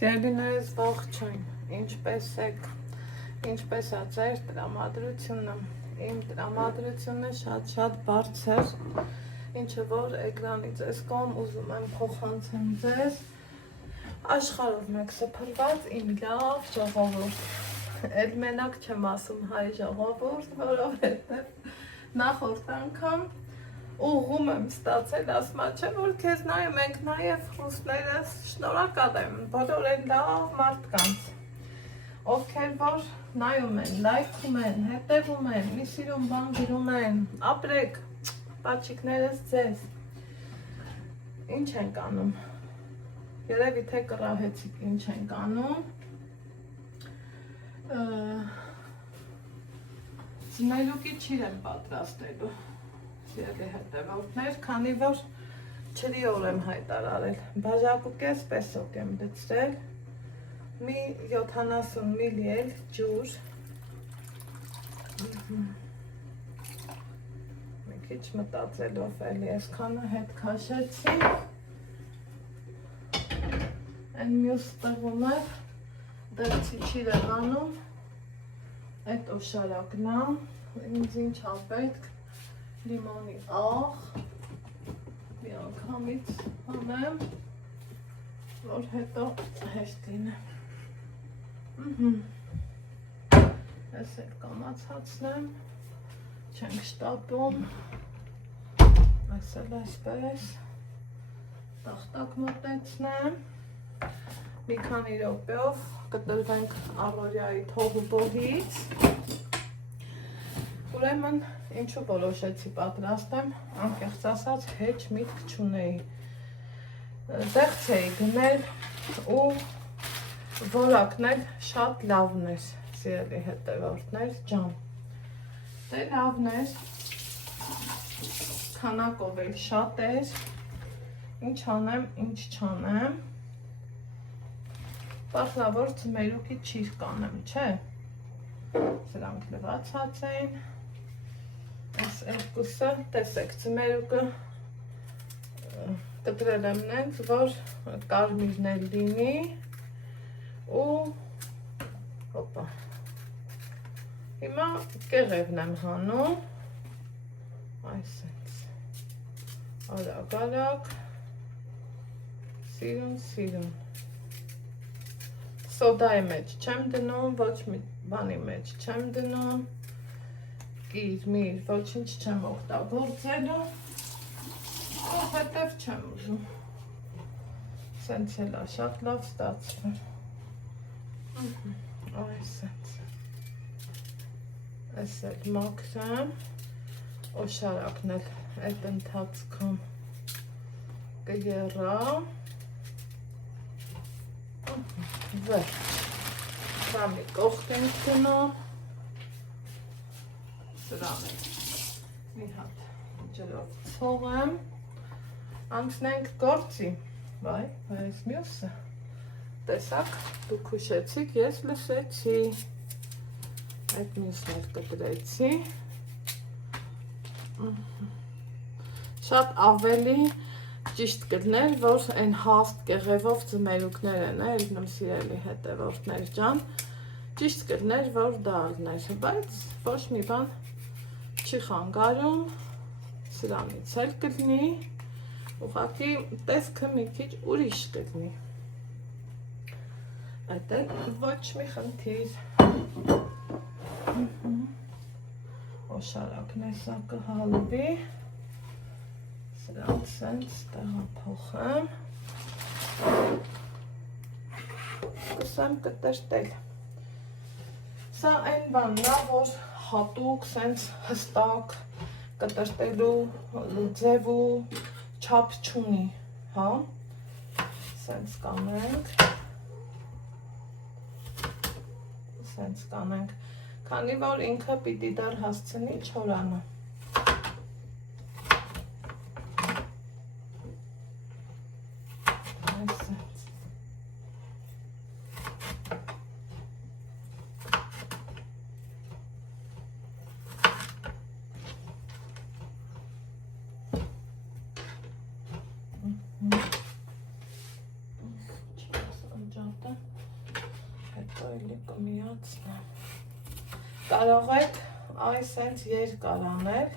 Սիրելիներս ողջույն, ինչպես եք, ինչպես է ձեր տրամադրությունը, իմ տրամադրությունը շատ բարձր, ինչը որ էկրանից ես կողմ ուզում եմ փոխանցեմ ձեզ, աշխարհով մեկ սփռված իմ լավ ժողովուրդ, էլ մենակ չեմ ասում հայ ժողովուրդ, որովհետև նախորդ անգամ ուղում եմ ստացել, ասма չէ, որ քեզ նայում ենք նաև ռուսներս, շնորհակալ եմ բոլոր այն լավ մարդկանց, ովքեր որ նայում են, լայքում են, հետևում են, մի սիրուն բան գրում են, ապրեք, պաչիկներս ձեզ, ինչ ենք անում, երևի թե կռահեցիք ինչ ենք անում, ձմերուկի չիր եմ պատրաստելու, սիրելի հետևորդներ, քանի որ չրիոր եմ հայտարարել, բաժակուկես պեսոկ եմ լցրել, մի 70 միլի էլ ջուր, մի քիչ մտածելով էլի այսքանը հետ քաշեցի, այն մյուս տղում է, դրցի չիր եմ անում, այդ օշարակն է, ինձ ինչ ա պետք, լիմոնի աղ, մի անգամից հանեմ, որ հետո հեշտ լինեմ, ես էլ կամացացնեմ, չենք շտապում, ես էլ այսպես, տախտակ մոտեցնեմ, մի քանի րոպեով կտրվենք առօրյայի թող ու բոհից, ուրեմն ինչու որոշեցի պատրաստեմ, անկեղծ ասած հեչ միտք չունեի, դեղց էի գնել ու որակն էլ շատ լավն էր, սիրելի հետևորդներ ջան, դե լավն էր, քանակով էլ շատ էր, ինչ անեմ, ինչ չանեմ, պախլավոր ձմերուկի չիր կանեմ, չէ, սրանք լվացած էին, այս երկուսը, տեսեք, ձմերուկը կտրել եմ նենց, որ կարմիրն էլ լինի ու հոպա, հիմա կեղևն եմ հանում, այսենց, արագ, սիրուն, սոդայի մեջ չեմ դնում, ոչ մի բանի մեջ չեմ դնում, գիր, միր, ոչինչ չեմ օգտագործելու, հետև չեմ ուզում, սենց էլ է, շատ լավ ստացվում, այսենց, ես էլ մաքրեմ, օշարակն էլ այդ ընթացքում կերա, վեր, սա մի կողք ենք գնում, սրան է, մի հատ ջրով ցողեմ, անցնենք գործի, վայ, այս մյուսը, տեսակ, դուք հուշեցիք, ես լսեցի, այդ մյուսն էլ կտրեցի, շատ ավելի ճիշտ կլներ, որ այն հաստ կեղևով ձմերուկներ են, էլ սիրելի հետևորդներ ջան, ճիշտ կլներ, որ դա ալներ, բայց ոչ մի բան չի խանգարում, սրանից էլ կլինի, ուղղակի տեսքը մի քիչ ուրիշ կլինի, այդ էլ ոչ մի խնդիր, օշարակն է սա կհալվի, սրանք սենց տեղափոխեմ, կսեմ կտրտել, սա այն բանն է, որ հատուկ սենց հստակ կտրտելու ձև ու չափ չունի, հա, սենց կանենք, քանի որ ինքը պիտի դեռ հասցնի չորանը, հետո էլի կմիացնեմ։ Կարող եք այս հենց երկար անել,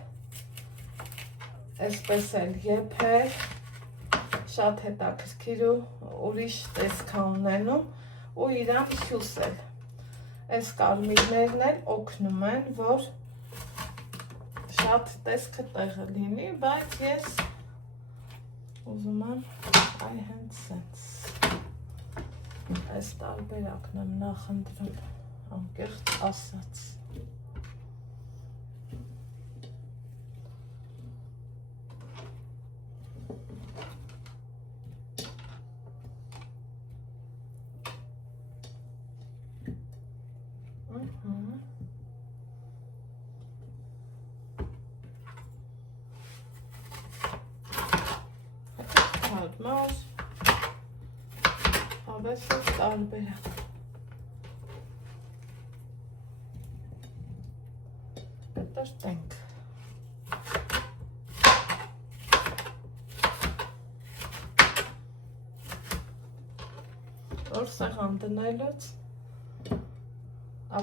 այսպես էլ եփել, շատ հետաքրքիր ու ուրիշ տեսք ունենում ու իրան հյուսել։ Այս կարմիրներն էլ օգնում են, որ շատ տեսքը տեղը լինի, բայց ես ուզում եմ այ հենց սենց։ Այս տարբերակն եմ նախընտրում, անկեղծ ասած։ Հարմար, հավեսս տարբերակ։ Կտրտենք։ Որ սեղան դնելուց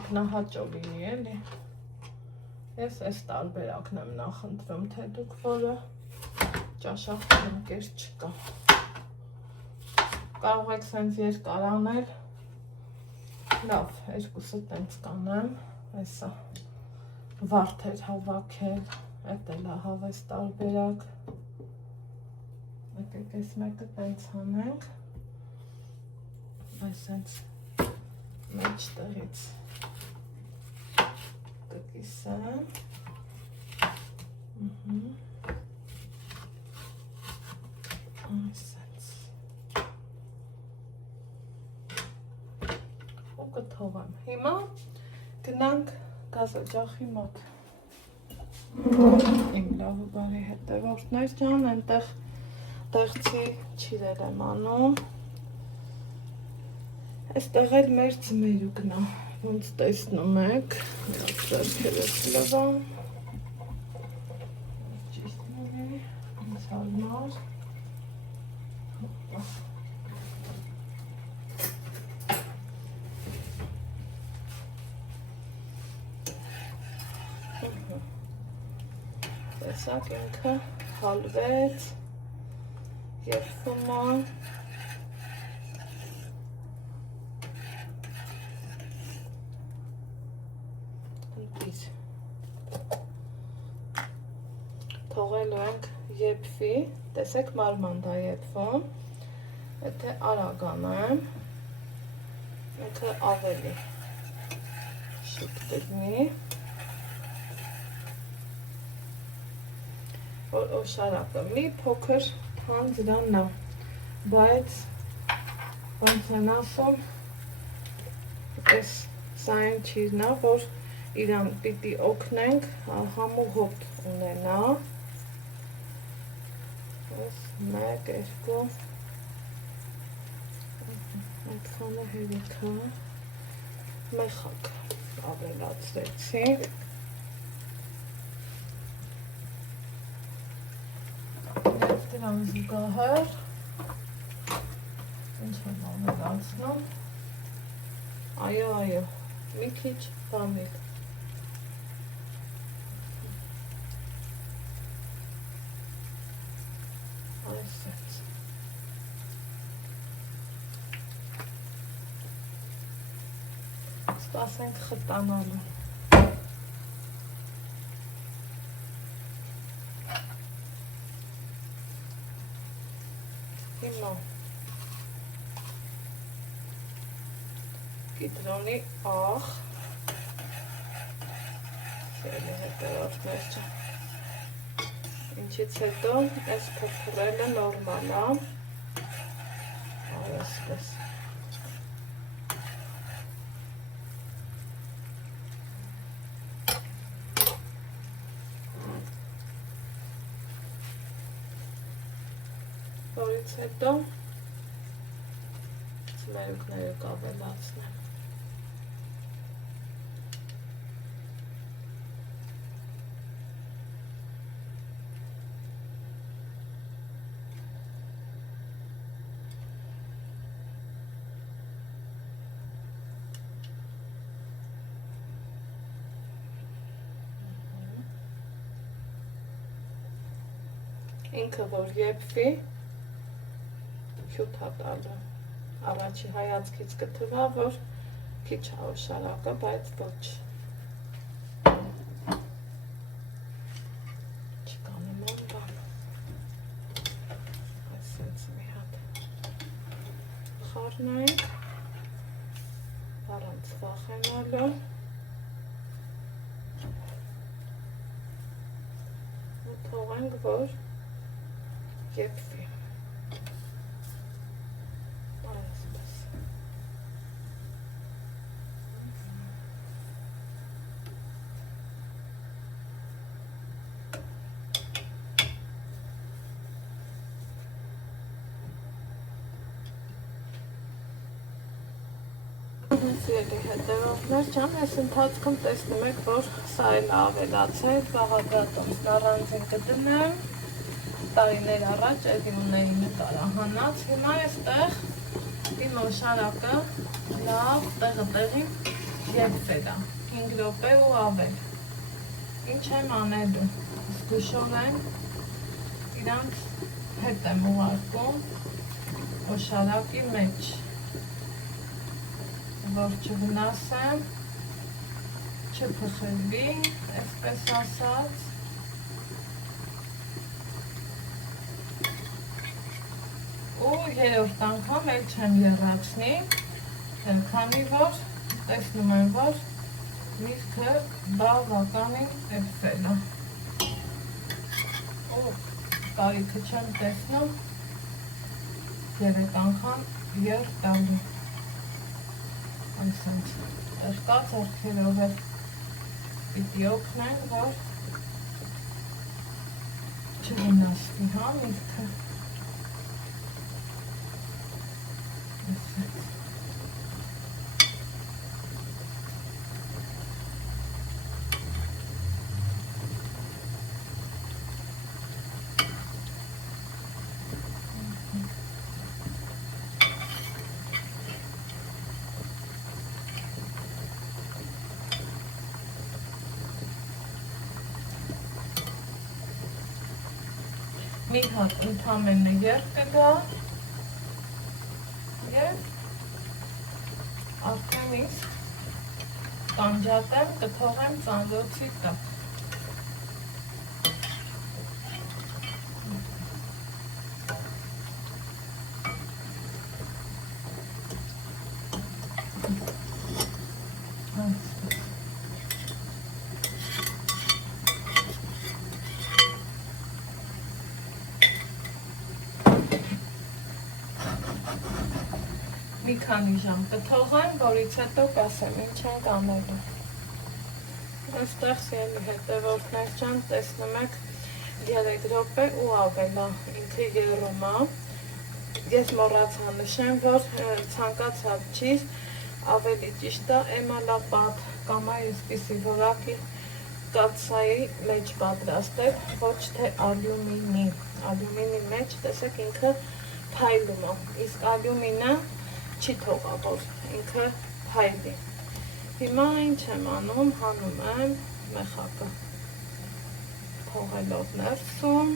ակնահաճո լինի, էլի։ Ես այս տարբերակն եմ նախընտրում, թե դուք որը ճաշակ ընկեր չկա։ Կարող եք սենց երկար անել, լավ, երկուսը տենց կանեմ, այսա վարդեր հավաքել, էդ էլ հավես տարբերակ, եկեք այս մեկը տենց անենք, այս սենց մեջ տեղից կկիսեմ, այսենց ու կթողեմ։ Հիմա գնանք գազօջախի մոտ։ Իմ լավ ու բարի հետևորդներ ջան, այնտեղ տեղցի չիրեր եմ անում։ Այստեղ էլ մեր ձմերուկն է, ոնց տեսնում եք, ձեռքերս լվամ, ճիշտն է, ինձ հարմար։ Տեսակ ինքը հալվեց, երբում է, թողելու ենք եփվի, տեսեք մարմանդ է եփվում, եթե արագ անեմ, ինքը ավելի շուտ կլինի, որ օշարակը մի փոքր թանձրանա, բայց ոնց են ասում, այս սայն չիրնա, որ իրան պիտի օգնենք համու հոտ ունենա, մեկ, երկու, այդքանը հերիքա, մեխակ ավելացրեցի, դրան զուգահեռ, ինչ եմ ավելացնում, այո, մի քիչ բանիկ, այսպես, սպասենք խտանալու, հիմա կիտրոնի աղ, շելի հետևորդներ չա, ինչից հետո այս փրփրելը նորմալ է, այսպես, որից հետո ձմերուկները կավելացնեմ։ ինքը որ եփվի, հյութ հատալը, առաջի հայացքից կթվա, որ քիչ օշարակը, բայց ոչ։ Չկանեմ անբան, այսենց մի հատ խառնենք, առանց վախենալը, ու թողենք, որ եփվի։ Այսպես։ Սիրելի հետևողներ ջան, այս ընթացքում տեսնում եք, որ սա էլ ավելացել, բաղադրատոմսն առանձին կդնեմ, տարիներ առաջ էդի ունեի նկարահանած, հիմա այստեղ իմ օշարակը լավ տեղը-տեղին եփվել է, 5 րոպե ու ավել, ինչ եմ անելու, զգուշորեն իրանց հետ եմ ուղարկում օշարակի մեջ, որ չվնասեմ, չփխրվի, այսպես ասած, ու երրորդ անգամ էլ չեմ եռացնի, քանի որ տեսնում եմ, որ միրգը բավականին եփվել է, ու կարիքը չեմ տեսնում 3 անգամ եռ տալու։ Այսինչ, եղկա ձեռքերով էլ պիտի օգնեն, որ չվնասվի, հա, միրգը։ Այսինչ։ Մի հատ ընդամենը եռ կգա և արդեն իսկ կանջատեմ, կթողեմ ծանրոցի տակ։ Մի քանի ժամ կթողեմ, որից հետո կասեմ ինչ ենք անելու։ Այստեղ սիրելի հետևորդներ ջան, տեսնում եք 3 րոպե ու ավել է, ինքը եռում է։ Ես մոռացա նշեմ, որ ցանկացած ճիշտ ավելի ճիշտ է էմալապատ կամ այսպիսի որակի կաթսայի մեջ պատրաստել, ոչ թե ալյումինի։ Ալյումինի մեջ, տեսեք, ինքը փայլում է, իսկ ալյումինը չի թողա, որ ինքը փայլի։ Հիմա ինչ եմ անում, հանում եմ մեխակը, թողելով ներսում,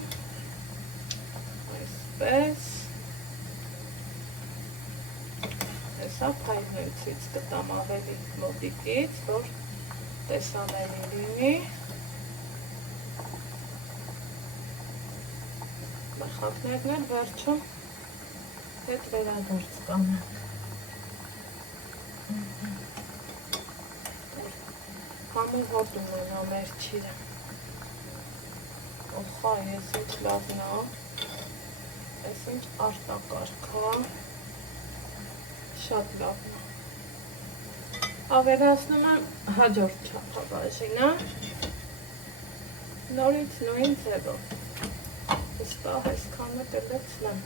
այսպես, հեսա փայլնելցից կտամ ավելի մոտիկից, որ տեսանելի լինի, մեխակներն էլ վերջում հետ վերադարձ կանենք։ Համում հոտ ունենա մեր չիրը։ Օխա, ես ինչ լավն է, ես ինչ արտակարգ է, շատ լավն է։ Ավելացնում եմ հաջորդ չափաբաժինը, նորից նույն ձևով, վստահ այսքանը կլցնեմ,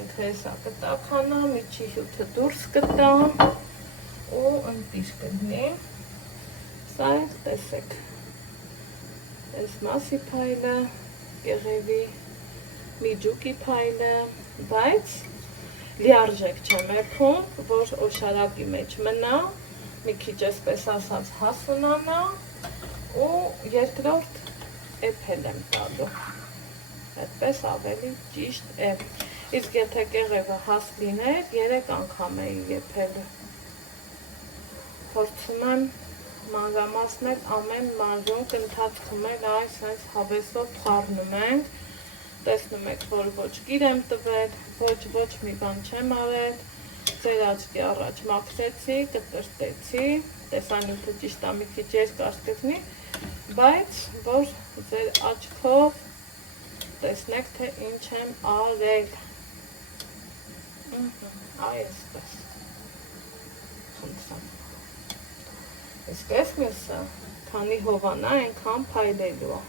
ինքը հեսա կտականա, միջի հյութը դուրս կտա ու ընտիր կլինի։ Սա էլ տեսեք, այս մասի փայլը, կեղևի միջուկի փայլը, բայց լիարժեք չեմ եփում, որ օշարակի մեջ մնա, մի քիչ այսպես ասած հասունանա ու երկրորդ եփել եմ տալու, այդպես ավելի ճիշտ է։ Իսկ եթե կեղևը հաս լիներ, 3 անգամ էի եփելու։ Փորձում եմ մանրամասնել ամեն մանրուք ընթացքում էլ այս հավեսով խառնում ենք։ Տեսնում եք, որ ոչ գիր եմ տվել, ոչ մի բան չեմ արել, ձեր աչքի առաջ մաքրեցի, կտրտեցի, տեսանյութը ճիշտ է մի քիչ երկար կլինի, բայց որ ձեր աչքով տեսնեք, թե ինչ եմ արել։ Այսպես։ Խնդրեմ։ Իսկ այս մյուսը, քանի հովանա, այնքան փայլելու է։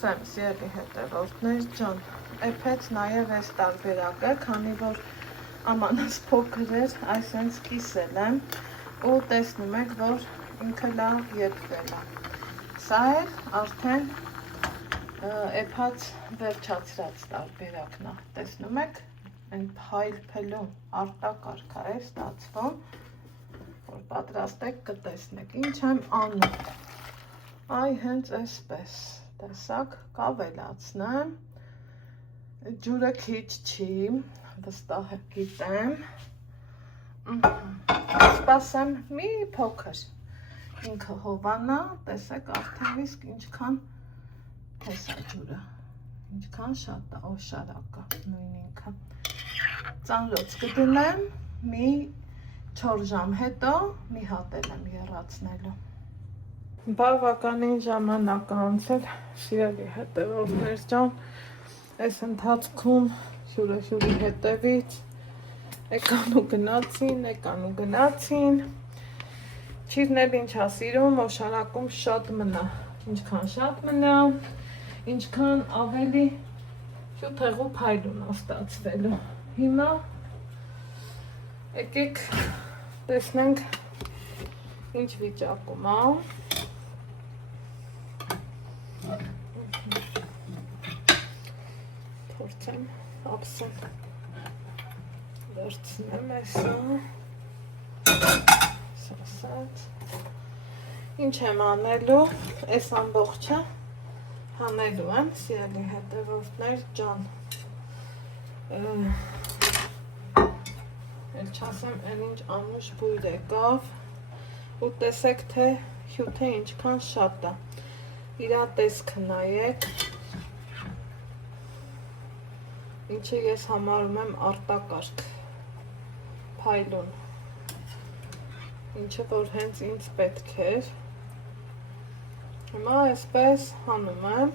Սեմ սիրելի հետևորդներ ջան, էփեց նաև այս տարբերակը, քանի որ ամանս փոքր էր, այսենց կիսել եմ ու տեսնում եք, որ ինքը լավ եփվել է։ Սա էլ արդեն էփած վերջացրած տարբերակն է։ Տեսնում եք, այն փայլփելու արտակարգ է ստացվում, որ պատրաստեք կտեսնեք։ Ինչ եմ անում։ Այ հենց այսպես։ Տեսակ, կավելացնեմ, ջուրը քիչ չի, վստահ գիտեմ, սպասեմ մի փոքր, ինքը հովանա, տեսեք արդեն իսկ ինչքան տեսա ջուրը, ինչքան շատ է, օշարակը, նույն ինքը, ծանրոց կդնեմ, մի 4 ժամ հետո մի հատ եմ եռացնելու։ Բավականին ժամանակ անցել, սիրելի հետևորդներ ջան, այս ընթացքում հյուրի հետևից եկան ու գնացին, չիրն էլ ինչ է սիրում, օշարակում շատ մնա, ինչքան շատ մնա, ինչքան ավելի շուտ հեղու փայլուն է ստացվելու։ Հիմա եկեք տեսնենք ինչ վիճակում է։ Փորձեմ ափսեն վերցնեմ այսա, սասած, ինչ եմ անելու, այս ամբողջը հանելու եմ, սիրելի հետևորդներ ջան, էլ չասեմ են ինչ անուշ բույր եկավ, ու տեսեք թե հյութը ինչքան շատ է, իրա տեսքը նայեք, ինչը ես համարում եմ արտակարգ, փայլուն, ինչը որ հենց ինձ պետք էր, հիմա այսպես հանում եմ,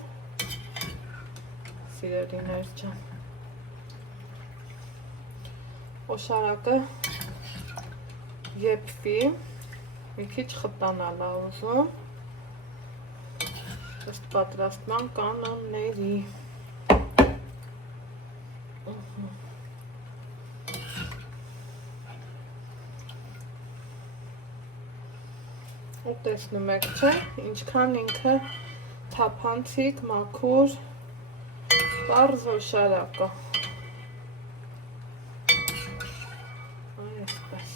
սիրելիներ ջան, օշարակը եփվի, մի քիչ խտանալ է ուզում, ըստ պատրաստման կանոնների։ Ու տեսնում եք, չէ, ինչքան ինքը թափանցիկ, մաքուր, պարզ օշարակ է։ Այսպես։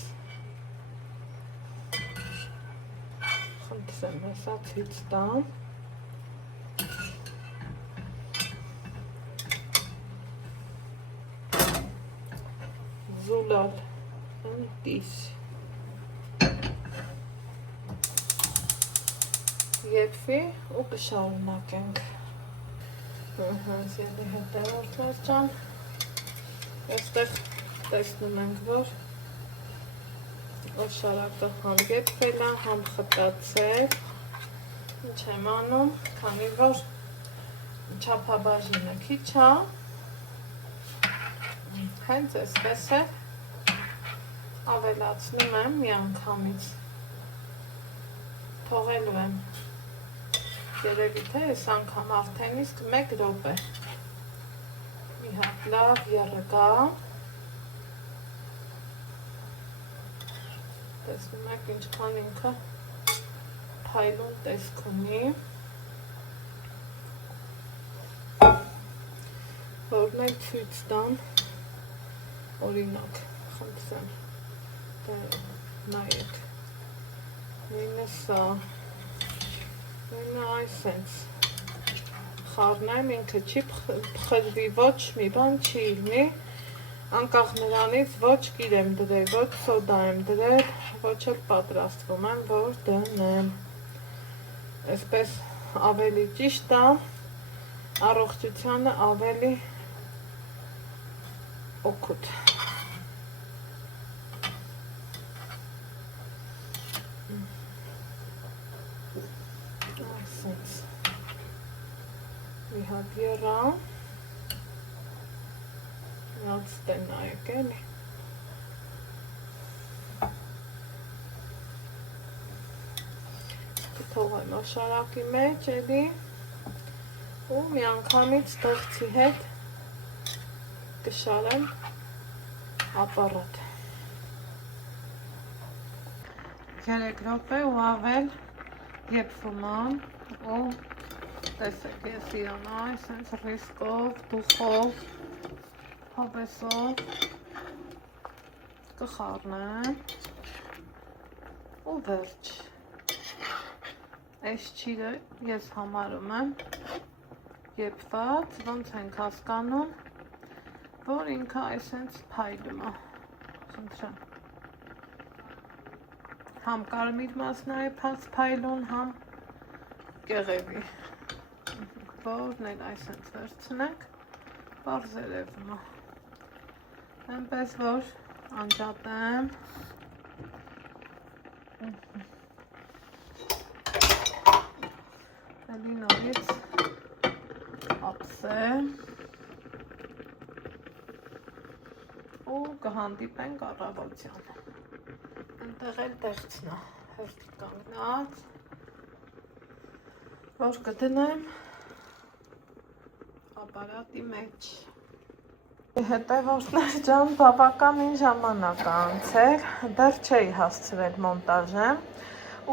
Խնդրեմ, հեսա ցույց տամ։ Զուլալ, ընտիս։ Եփվի ու կշարունակենք։ Սիրելի հետևորդներ ջան, այստեղ տեսնում ենք, որ օշարակը համ եփվել է, համ խտացել։ Ինչ եմ անում, քանի որ չափաբաժինը քիչ է, հենց այսպես է ավելացնում եմ մի անգամից, թողելու եմ երևի թե այս անգամ արդեն իսկ 1 րոպե, մի հատ լավ եռգա, տեսնում եք ինչքան ինքը փայլուն տեսք ունի, որն էլ ցույց տամ, օրինակ, խնդրեմ, նայեք, նույնը սա, Այսենց խառնեմ, ինքը չի փխրվի, ոչ մի բան չի լինի, անկախ նրանից ոչ գիր եմ դրել, ոչ սոդա եմ դրել, ոչ էլ պատրաստվում եմ, որ դնեմ, այսպես ավելի ճիշտ է, առողջությանը ավելի օգուտ։ Այսենց մի հատ եռա, միած տնայեք էլի, կթողեմ օշարակի մեջ էլի ու մի անգամից տղցի հետ կշարեմ ապարատ։ 3 րոպե ու ավել եփվում եմ ու տեսեք ես իրան այսենց ռիսկով, դուխով, հավեսով կխառնեմ ու վերջ։ Այս ճիրը ես համարում եմ եփված, ոնց ենք հասկանում, որ ինքը այսենց փայլում է, խնդրեմ։ Համ կարմիր մասն է փայլուն, համ կեղևի, որն էլ այսենց վերցնենք, պարզ երևում է, այնպես որ անջատեմ, էլի նորից ափսեմ ու կհանդիպենք առավոտյան, այնտեղ էլ տեղցնա, հերթի կանգնած, որ կդնեմ ապարատի մեջ։ Հետևորդներ ջան, բավականին ժամանակ է անցել, դեռ չէի հասցրել մոնտաժեմ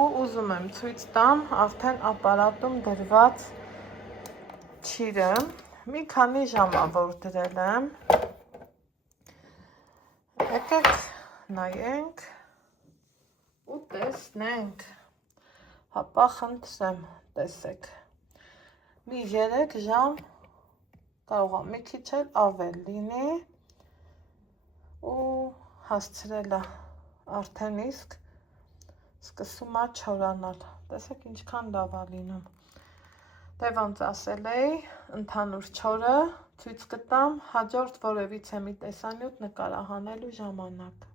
ու ուզում եմ ցույց տամ արդեն ապարատում դրված ճիրը, մի քանի ժամ որ դրել եմ, եկեք նայենք ու տեսնենք, հապա խնդրեմ տեսեք, մի 3 ժամ կարող է մի քիչ էլ ավել լինի ու հասցրել է արդեն իսկ սկսում է չորանալ, տեսեք ինչքան լավ է լինում, դե ոնց ասել էի, ընդհանուր չորը ցույց կտամ հաջորդ որևիցե մի տեսանյութ նկարահանելու ժամանակ։